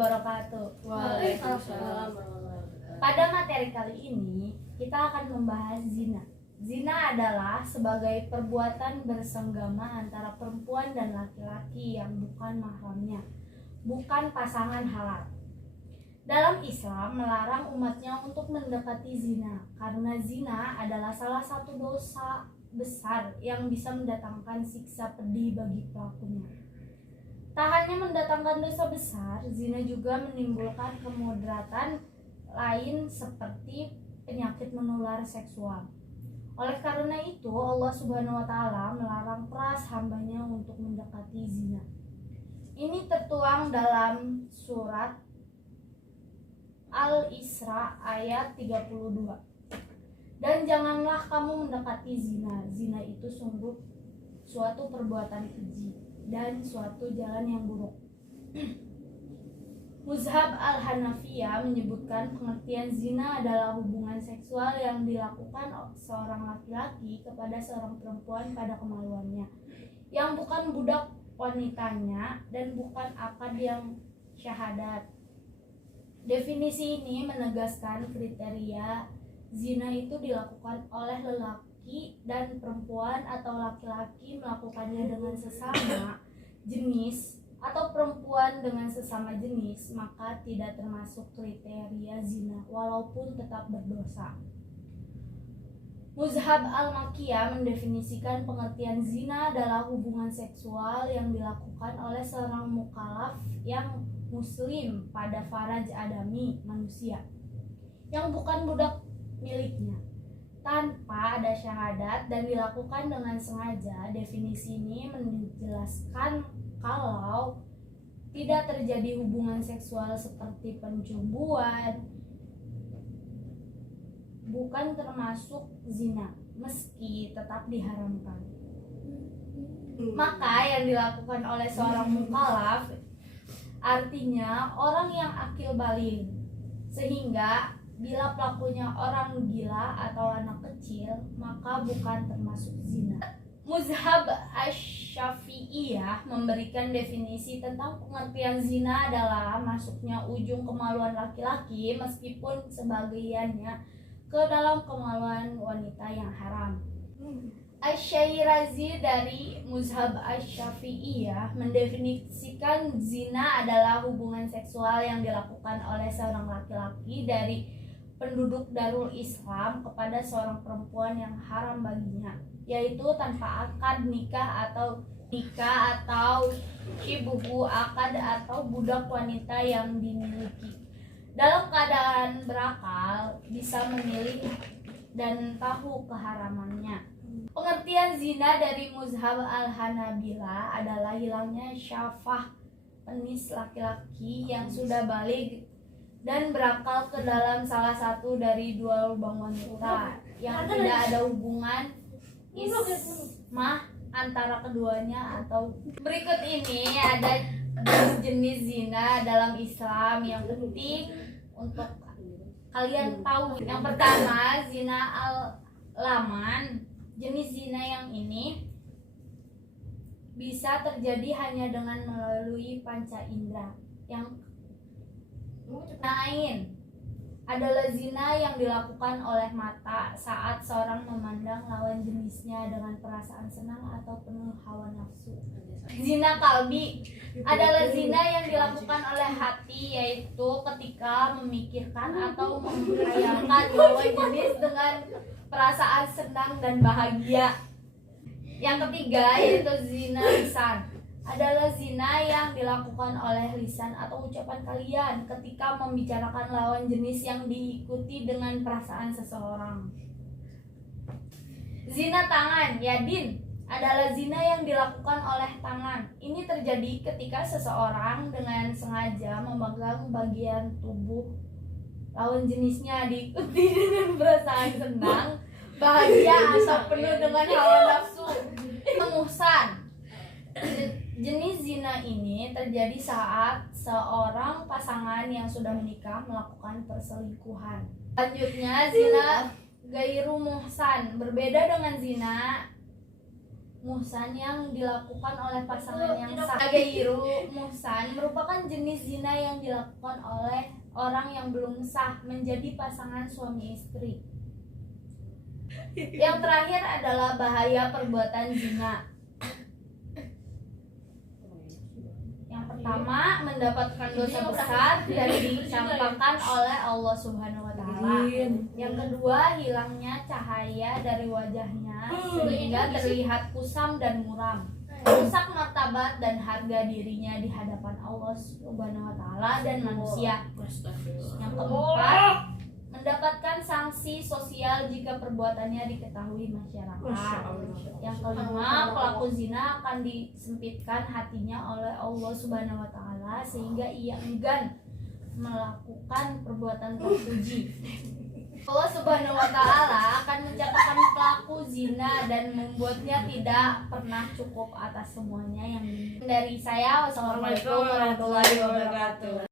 wabarakatuh. Waalaikumsalam. Pada materi kali ini kita akan membahas zina. Zina adalah sebagai perbuatan bersenggama antara perempuan dan laki-laki yang bukan mahramnya, bukan pasangan halal. Dalam Islam melarang umatnya untuk mendekati zina karena zina adalah salah satu dosa besar yang bisa mendatangkan siksa pedih bagi pelakunya. Tak hanya mendatangkan dosa besar, zina juga menimbulkan kemudaratan lain seperti penyakit menular seksual. Oleh karena itu, Allah Subhanahu wa Ta'ala melarang keras hambanya untuk mendekati zina. Ini tertuang dalam surat Al-Isra ayat 32. Dan janganlah kamu mendekati zina. Zina itu sungguh suatu perbuatan keji dan suatu jalan yang buruk. Muzhab al-Hanafiyah menyebutkan pengertian zina adalah hubungan seksual yang dilakukan seorang laki-laki kepada seorang perempuan pada kemaluannya, yang bukan budak wanitanya dan bukan akad yang syahadat. Definisi ini menegaskan kriteria zina itu dilakukan oleh lelaki dan perempuan atau laki-laki melakukannya dengan sesama jenis atau perempuan dengan sesama jenis, maka tidak termasuk kriteria zina walaupun tetap berdosa. Muzhab al-Makiyah mendefinisikan pengertian zina adalah hubungan seksual yang dilakukan oleh seorang mukallaf yang muslim pada faraj adami manusia yang bukan budak miliknya tanpa ada syahadat dan dilakukan dengan sengaja. Definisi ini menjelaskan kalau tidak terjadi hubungan seksual seperti pencumbuan bukan termasuk zina meski tetap diharamkan. Maka yang dilakukan oleh seorang mukallaf artinya orang yang akil baligh, sehingga bila pelakunya orang gila atau anak kecil maka bukan termasuk zina. Muzhab asy-Syafi'iyah memberikan definisi tentang pengertian zina adalah masuknya ujung kemaluan laki-laki meskipun sebagiannya ke dalam kemaluan wanita yang haram. Asy-Syairazi dari Muzhab asy-Syafi'iyah mendefinisikan zina adalah hubungan seksual yang dilakukan oleh seorang laki-laki dari penduduk Darul Islam kepada seorang perempuan yang haram baginya, yaitu tanpa akad nikah atau syibhu akad atau budak wanita yang dimiliki. Dalam keadaan berakal bisa memilih dan tahu keharamannya. Pengertian zina dari Muzhab al-Hanabilah adalah hilangnya syafah penis laki-laki yang sudah balik dan berakal ke dalam salah satu dari dua lubang wanita yang tidak ada hubungan ismah antara keduanya. Atau berikut ini ada jenis zina dalam Islam yang penting untuk kalian tahu. Yang pertama, zina al-laman. Jenis zina yang ini bisa terjadi hanya dengan melalui panca indera. Yang lain adalah zina yang dilakukan oleh mata saat seorang memandang lawan jenisnya dengan perasaan senang atau penuh hawa nafsu. Zina kalbi adalah zina yang dilakukan oleh hati, yaitu ketika memikirkan atau membayangkan lawan jenis dengan perasaan senang dan bahagia. Yang ketiga yaitu zina lisan, adalah zina yang dilakukan oleh lisan atau ucapan kalian ketika membicarakan lawan jenis yang diikuti dengan perasaan seseorang. Zina tangan, yadin, adalah zina yang dilakukan oleh tangan. Ini terjadi ketika seseorang dengan sengaja memegang bagian tubuh lawan jenisnya diikuti dengan perasaan senang, bahagia atau penuh dengan hawa nafsu. Muhsan, jenis zina ini terjadi saat seorang pasangan yang sudah menikah melakukan perselingkuhan. Selanjutnya, zina gairu muhsan berbeda dengan zina muhsan yang dilakukan oleh pasangan yang sah. Ghairu muhsan merupakan jenis zina yang dilakukan oleh orang yang belum sah menjadi pasangan suami istri. Yang terakhir adalah bahaya perbuatan zina. Yang pertama, mendapatkan dosa besar dan dicampakkan oleh Allah Subhanahu wa taala. Yang kedua, hilangnya cahaya dari wajahnya sehingga terlihat kusam dan muram. Rusak martabat dan harga dirinya di hadapan Allah Subhanahu wa taala dan manusia. Yang keempat, mendapatkan sanksi sosial jika perbuatannya diketahui masyarakat. Yang kelima, pelaku zina akan disempitkan hatinya oleh Allah Subhanahu wa taala sehingga ia enggan melakukan perbuatan terpuji. Allah Subhanahu wa taala akan mencatatkan pelaku zina dan membuatnya tidak pernah cukup atas semuanya yang dari saya. Wassalamualaikum warahmatullahi wabarakatuh.